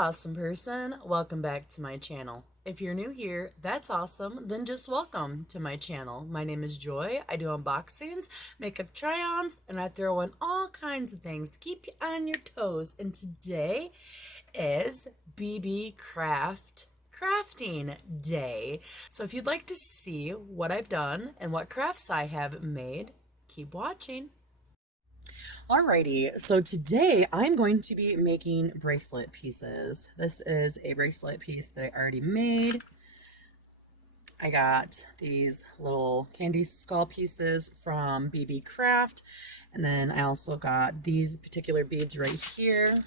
awesome person. Welcome back to my channel. If you're new here, that's awesome. Then just welcome to my channel. My name is Joy. I do unboxings, makeup try-ons, and I throw in all kinds of things to keep you on your toes. And today is BeeBeeCraft crafting day. So if you'd like to see what I've done and what crafts I have made, keep watching. Alrighty, so today I'm going to be making bracelet pieces. This is a bracelet piece that I already made. I got these little candy skull pieces from BeeBeeCraft, and then I also got these particular beads right here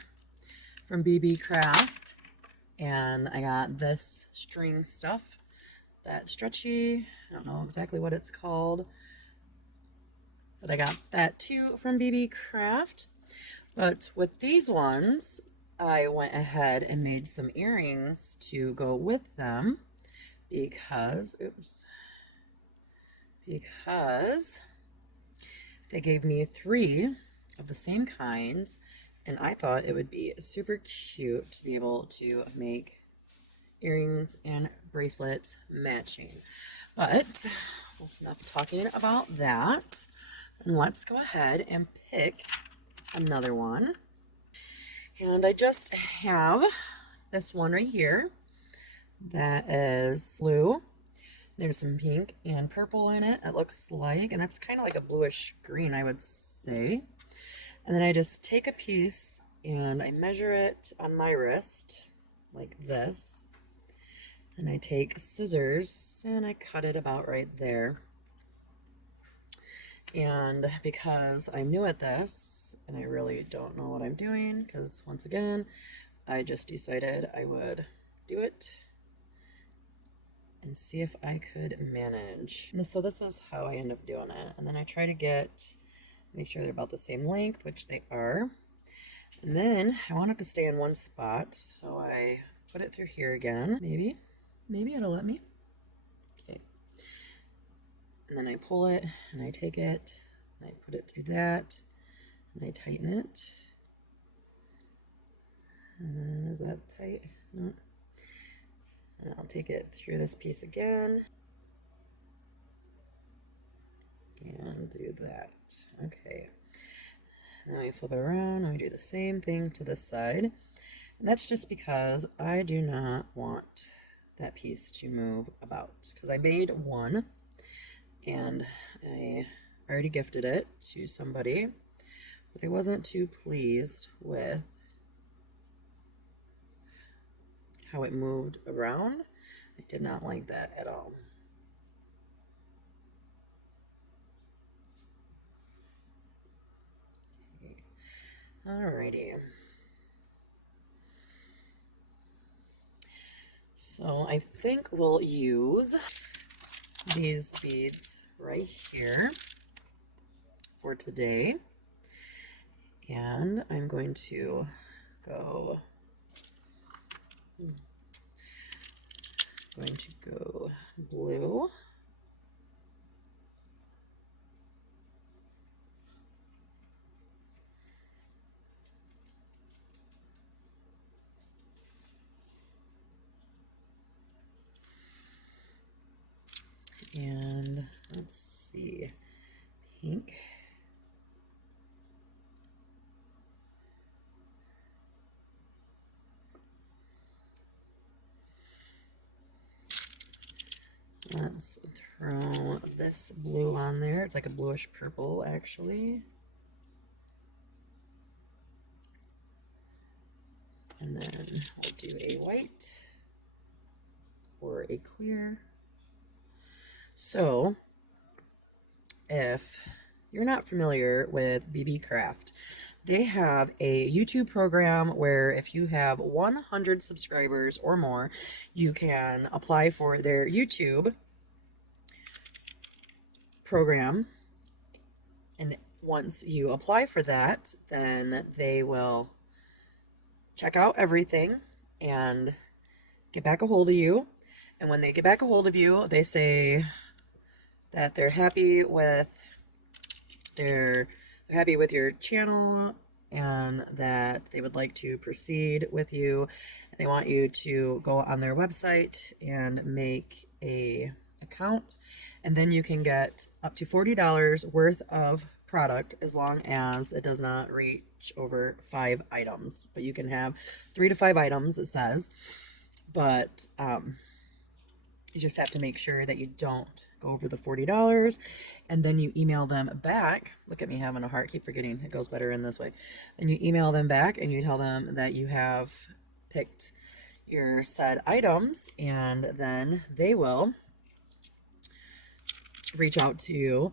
from BeeBeeCraft, and I got this string stuff, that stretchy, I don't know exactly what it's called, but I got that too from BeeBeeCraft. But with these ones, I went ahead and made some earrings to go with them because they gave me 3 of the same kinds, and I thought it would be super cute to be able to make earrings and bracelets matching. But enough talking about that. And let's go ahead and pick another one. And I just have this one right here that is blue. There's some pink and purple in it, it looks like, and it's kind of like a bluish green, I would say. And then I just take a piece and I measure it on my wrist like this. And I take scissors and I cut it about right there. And because I'm new at this, and I really don't know what I'm doing, because once again, I just decided I would do it and see if I could manage. And so this is how I end up doing it. And then I try to make sure they're about the same length, which they are. And then I want it to stay in one spot, so I put it through here again. Maybe it'll let me. And then I pull it, and I take it, and I put it through that, and I tighten it. And is that tight? No. And I'll take it through this piece again, and do that. Okay. Now I flip it around, and we do the same thing to this side. And that's just because I do not want that piece to move about, because I made one. And I already gifted it to somebody, but I wasn't too pleased with how it moved around. I did not like that at all. Okay. Alrighty. So I think we'll use these beads right here for today, and I'm going to go blue, and let's see, pink, let's throw this blue on there. It's like a bluish purple actually, and then we'll do a white or a clear. So if you're not familiar with BeeBeeCraft, they have a YouTube program where if you have 100 subscribers or more, you can apply for their YouTube program. And once you apply for that, then they will check out everything and get back a hold of you. And when they get back a hold of you, they say that they're happy with your channel and that they would like to proceed with you. They want you to go on their website and make a account, and then you can get up to $40 worth of product as long as it does not reach over 5 items. But you can have 3 to 5 items, it says, but you just have to make sure that you don't go over the $40, and then you email them back. Look at me having a heart, keep forgetting it goes better in this way. Then you email them back and you tell them that you have picked your said items, and then they will reach out to you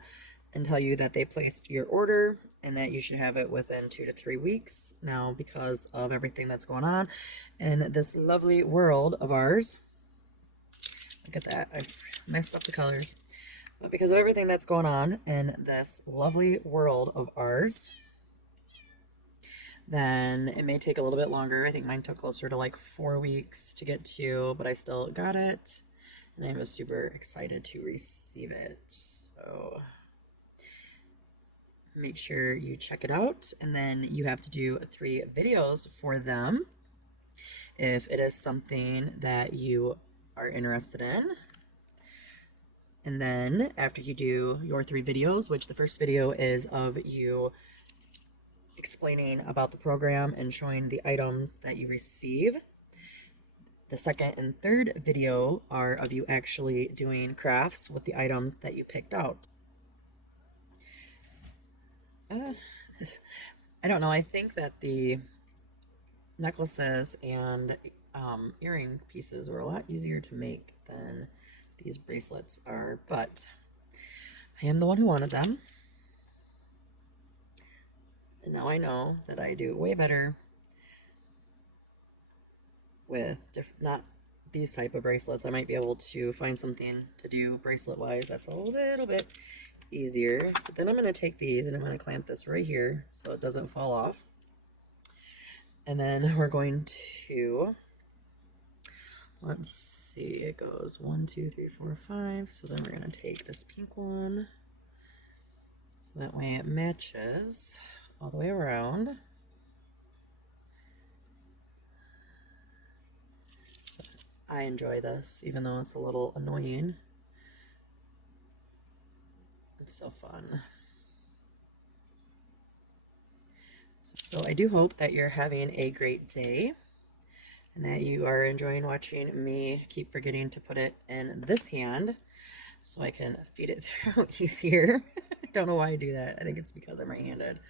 and tell you that they placed your order and that you should have it within 2 to 3 weeks. Now, because of everything that's going on in this lovely world of ours, look at that, I've messed up the colors. But because of everything that's going on in this lovely world of ours, then it may take a little bit longer. I think mine took closer to like 4 weeks to get to, but I still got it. And I was super excited to receive it. So make sure you check it out. And then you have to do 3 videos for them if it is something that you are interested in. And then after you do your 3 videos, which the first video is of you explaining about the program and showing the items that you receive. The second and third video are of you actually doing crafts with the items that you picked out. I don't know, I think that the necklaces and earring pieces were a lot easier to make than these bracelets are, but I am the one who wanted them. And now I know that I do way better with not these type of bracelets. I might be able to find something to do bracelet wise that's a little bit easier. But then I'm going to take these and I'm going to clamp this right here so it doesn't fall off. And then we're going to, let's see, it goes 1, 2, 3, 4, 5. So then we're going to take this pink one so that way it matches all the way around. I enjoy this, even though it's a little annoying. It's so fun. So I do hope that you're having a great day and that you are enjoying watching me keep forgetting to put it in this hand so I can feed it through easier. I don't know why I do that. I think it's because I'm right-handed.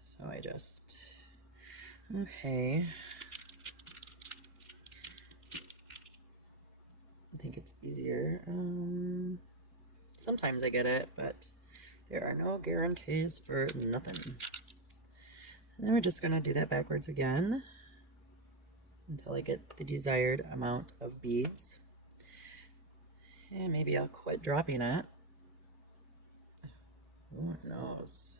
So I just, okay. I think it's easier. Sometimes I get it, but there are no guarantees for nothing. And then we're just going to do that backwards again until I get the desired amount of beads. And maybe I'll quit dropping it. Who knows?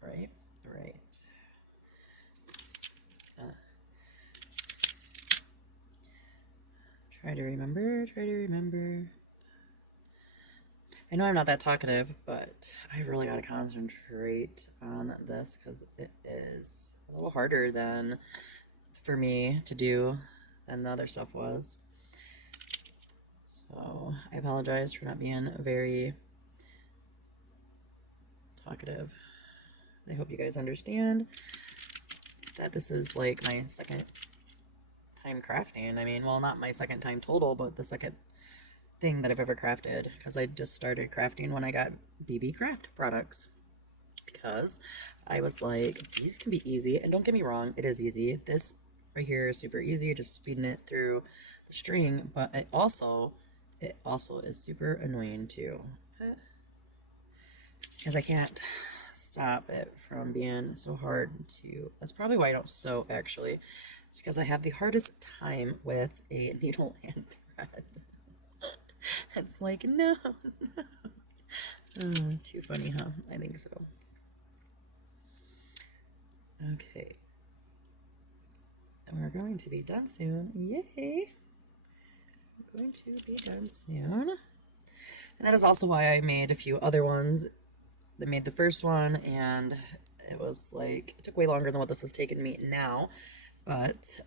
Right? Right. Try to remember. I know I'm not that talkative, but I really got to concentrate on this because it is a little harder than for me to do than the other stuff was. So I apologize for not being very talkative. I hope you guys understand that this is like my second time crafting. I mean, well, not my second time total, but the second thing that I've ever crafted, because I just started crafting when I got BeeBeeCraft products, because I was like, these can be easy. And don't get me wrong, it is easy. This right here is super easy, just feeding it through the string, but it also is super annoying too, because I can't stop it from being so hard to, that's probably why I don't sew, actually. It's because I have the hardest time with a needle and thread. It's like, no. Too funny, huh? I think so. Okay. And we're going to be done soon. Yay! We're going to be done soon. And that is also why I made a few other ones they made the first one, and it was like, it took way longer than what this has taken me now, but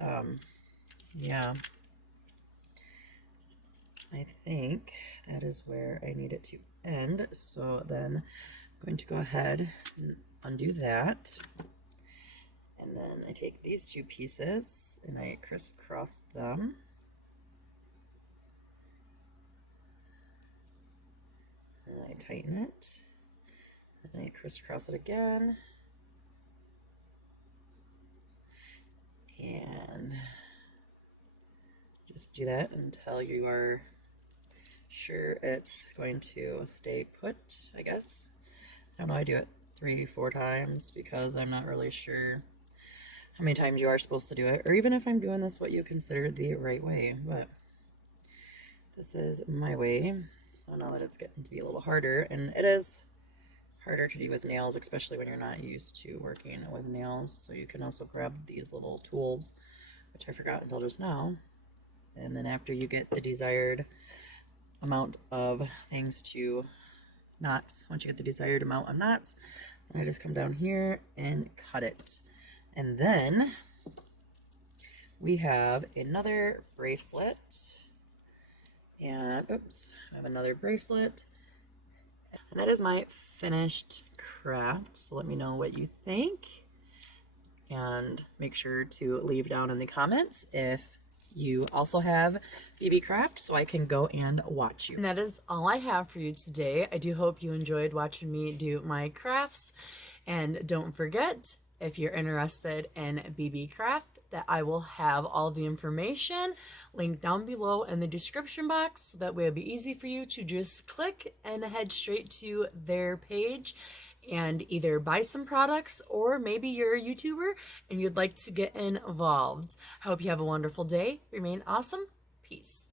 yeah, I think that is where I need it to end. So then I'm going to go ahead and undo that, and then I take these two pieces and I crisscross them. And I tighten it, and then I crisscross it again, and just do that until you are sure it's going to stay put, I guess. I don't know, I do it 3-4 times because I'm not really sure how many times you are supposed to do it, or even if I'm doing this what you consider the right way, but this is my way. So now that it's getting to be a little harder, and it is harder to do with nails, especially when you're not used to working with nails. So you can also grab these little tools, which I forgot until just now. And then after you get the desired amount of things to knots, once you get the desired amount of knots, then I just come down here and cut it. And then we have another bracelet. And oops, I have another bracelet. And that is my finished craft. So let me know what you think. And make sure to leave down in the comments if you also have BeeBeeCraft so I can go and watch you. And that is all I have for you today. I do hope you enjoyed watching me do my crafts. And don't forget, if you're interested in BeeBeeCraft, that I will have all the information linked down below in the description box, so that way it'll be easy for you to just click and head straight to their page and either buy some products, or maybe you're a YouTuber and you'd like to get involved. I hope you have a wonderful day. Remain awesome. Peace.